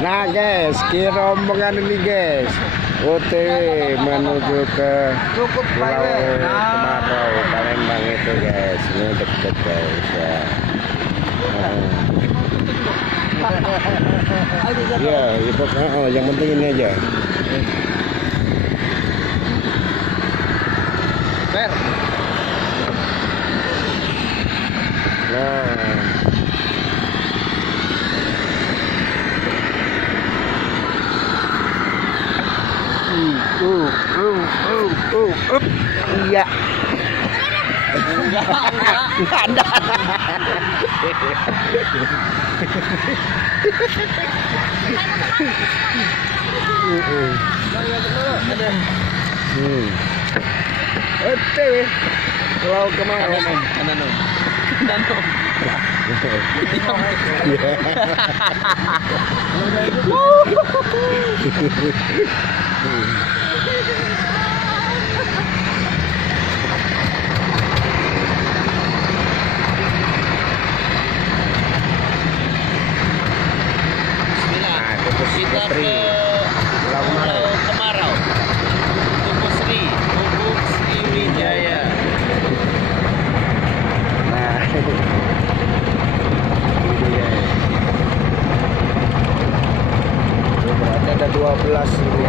Nah guys, kira rombongan ini guys, OTW menuju ke Cukup Pulau Pak. Kemarau, Palembang itu guys. Ini deket guys ya. Iya, itu yang penting ini aja. Ber. Nah, up. Iya. Enggak ada. OTW Pulau Kemarau. Kita ke Pulau Kemarau, Tugu Sri Wijaya. Nah, ini dia. Berarti ada 12 ini.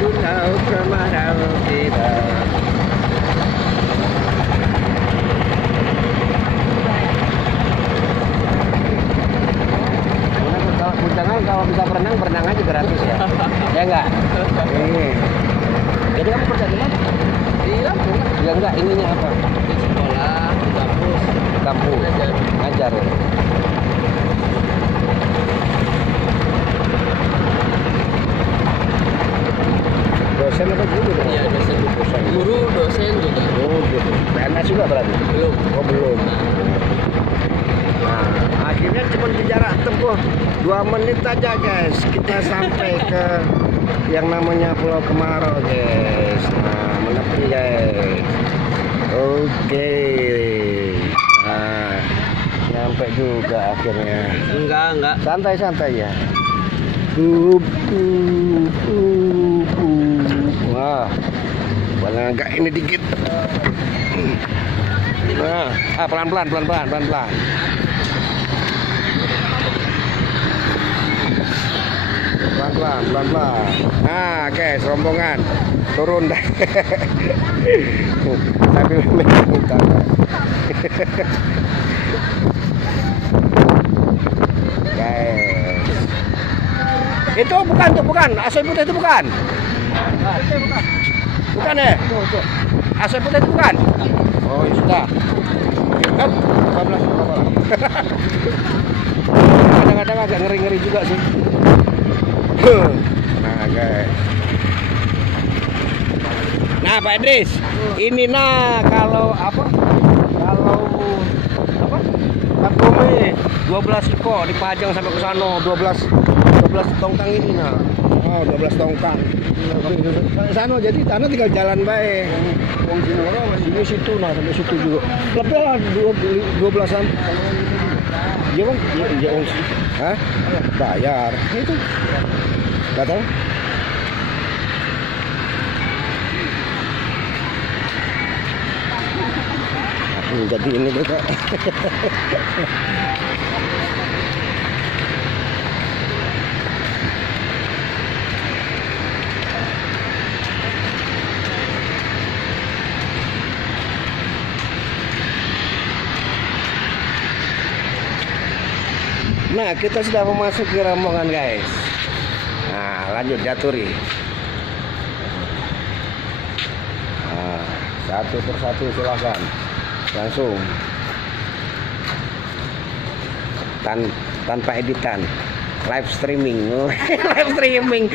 Pulau Kemarau kita. Kalau bisa berenang aja gratis ya. Ya enggak? Ini. Jadi kamu kerja di mana? Di Lampung, Ya enggak, ininya apa? di sekolah, di kampus. Kampung. Ngajar. Ya? Dosen apa guru? Iya, dosen. Dosen. Guru, dosen juga. Oh gitu. PNS juga berarti? Belum. Oh belum. Nah, akhirnya cuma jarak tempuh 2 menit aja guys. Kita sampai ke yang namanya Pulau Kemarau guys. Nah, menepi guys. Oke. Nah, nyampe juga akhirnya. Enggak. Santai-santai ya. Wah, paling agak ini dikit. Nah, pelan-pelan. Pelan-pelan. Nah, guys, rombongan turun dah. Sambil minta. Guys. Itu bukan. AC putih itu bukan. Bukan ya? AC putih itu bukan. Oh, ya sudah. Kan, kadang-kadang agak ngeri-ngeri juga sih. Nah, guys. Nah, Pak Idris, ini kalau Takome 12 ekor dipajang sampai ke sana 12 tongkang ini nah. Oh, 12 tongkang. Sana jadi tanah tinggal jalan baik. Wong sini orang masih di situ nah, sampai situ juga. Lebih lah 12-an. Iya, Bang. Iya, Bang. Hah? Bayar. Itu. Enggak tahu. Jadi ini juga. Nah, kita sudah memasuki rombongan guys. Nah, lanjut diaturi. Nah, satu persatu silakan. Langsung. Tanpa editan. live streaming. Live streaming.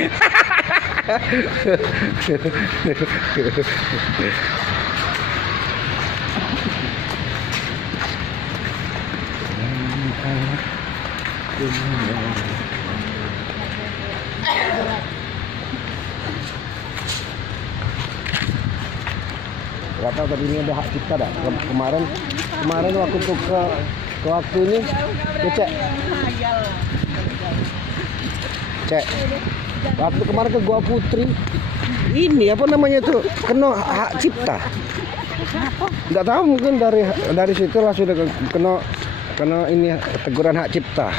Gak tahu tapi ini ada hak cipta dah. Kemarin waktu ke waktu ini, ya, Cek. Waktu kemarin ke Gua Putri, ini apa namanya tuh kena hak cipta. Nggak tahu mungkin dari situ lah sudah kena ini teguran hak cipta.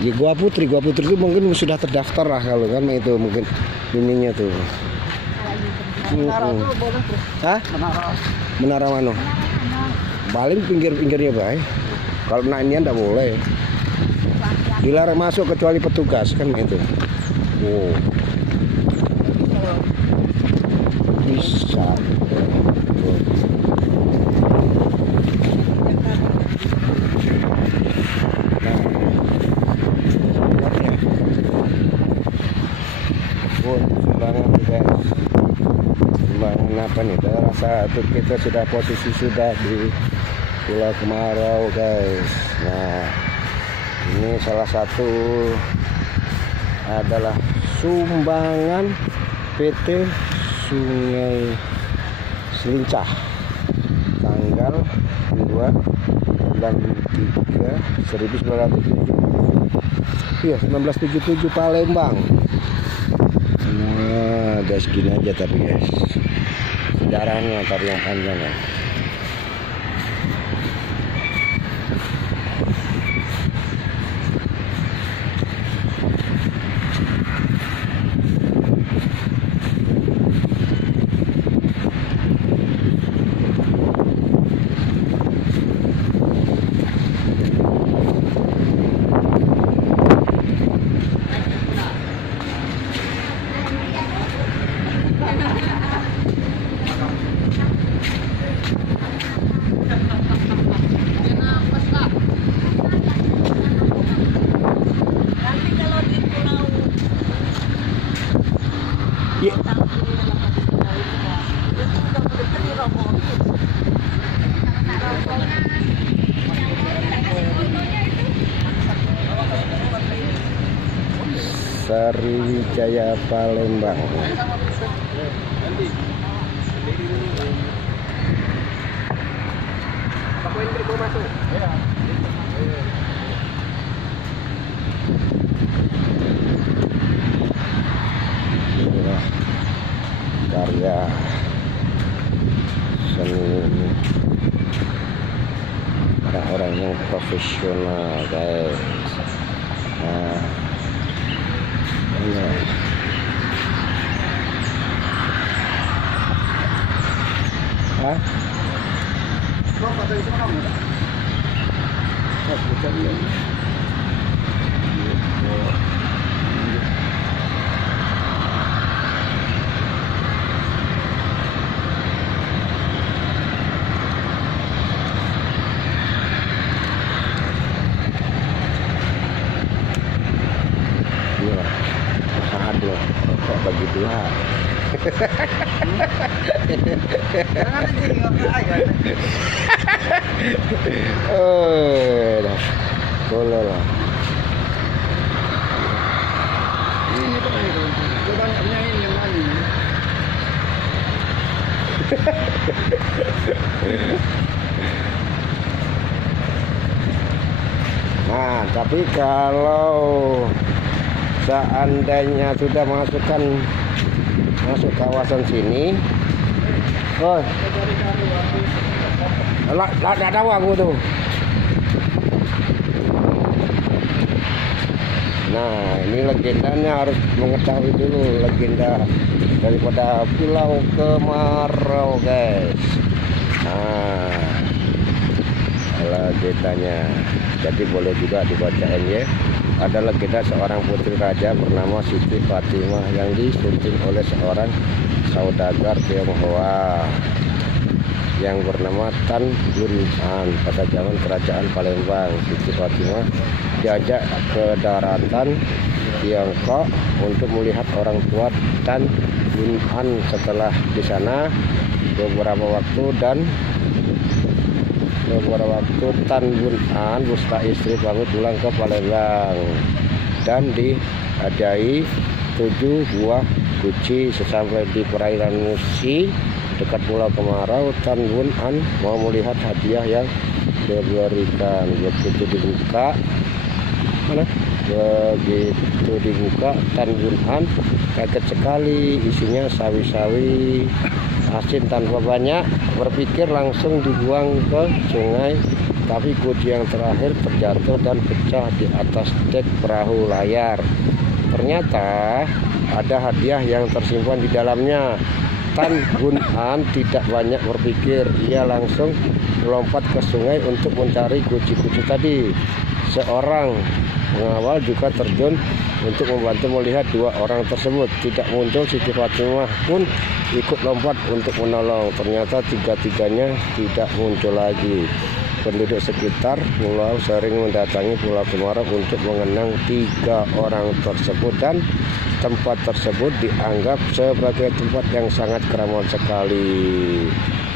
Di Gua Putri itu mungkin sudah terdaftar lah kalau kan itu mungkin ininya tuh. Hah? Menara mana? Paling pinggir-pinggirnya baik. Kalau naiknya nggak boleh. Dilarang masuk kecuali petugas kan itu. Wow. Bisa. Sumbangan guys. Sumbangan apa nih? Daerah satu kita sudah posisi sudah di Pulau Kemarau guys. Nah, ini salah satu adalah sumbangan PT Sungai Selincah tanggal 2 bulan 3 1977. Iya, 1977 Palembang. Nah, guys gini aja tapi guys. Sejarahnya ntar yang panjang ya. Ya. Sriwijaya Palembang. Inilah karya seni orang-orang yang profesional guys. Nah, ini hah? Aduh, kok bagi dua. Dah, boleh lah. Ini tuh itu, coba nyanyi yang lain. Nah, tapi kalau seandainya sudah masuk kawasan sini, oh, tidak tahu aku tuh. Nah, ini legendanya harus mengetahui dulu legenda daripada Pulau Kemarau guys. Nah, legendanya, jadi boleh juga dibacain ya. Ada legenda seorang putri raja bernama Siti Fatimah yang disunting oleh seorang saudagar Tionghoa yang bernama Tan Bun An pada zaman kerajaan Palembang. Siti Fatimah diajak ke daratan Tiongkok untuk melihat orang tua Tan Bun An. Setelah di sana beberapa waktu Tan Bun An beserta istri pamit pulang ke Palembang dan dihadiahi 7 buah guci. Sesampai di perairan Musi dekat Pulau Kemarau, Tan Bun An mau melihat hadiah yang diberikan. Begitu dibuka, Tan Bun An kaget sekali, isinya sawi-sawi asin tanpa banyak berpikir, langsung dibuang ke sungai. Tapi guci yang terakhir terjatuh dan pecah di atas dek perahu layar. Ternyata ada hadiah yang tersimpan di dalamnya. Tan Bun An tidak banyak berpikir, ia langsung melompat ke sungai untuk mencari guci-guci tadi. Seorang pengawal juga terjun untuk membantu melihat dua orang tersebut. Tidak muncul, Siti Fatimah pun ikut lompat untuk menolong. Ternyata tiga-tiganya tidak muncul lagi. Penduduk sekitar pulau sering mendatangi Pulau Kemarau untuk mengenang 3 orang tersebut, dan tempat tersebut dianggap sebagai tempat yang sangat keramat sekali.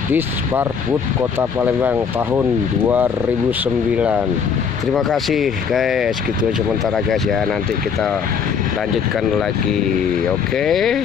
Disparhut Kota Palembang tahun 2009. Terima kasih guys, gitu sementara guys ya, nanti kita lanjutkan lagi. Oke.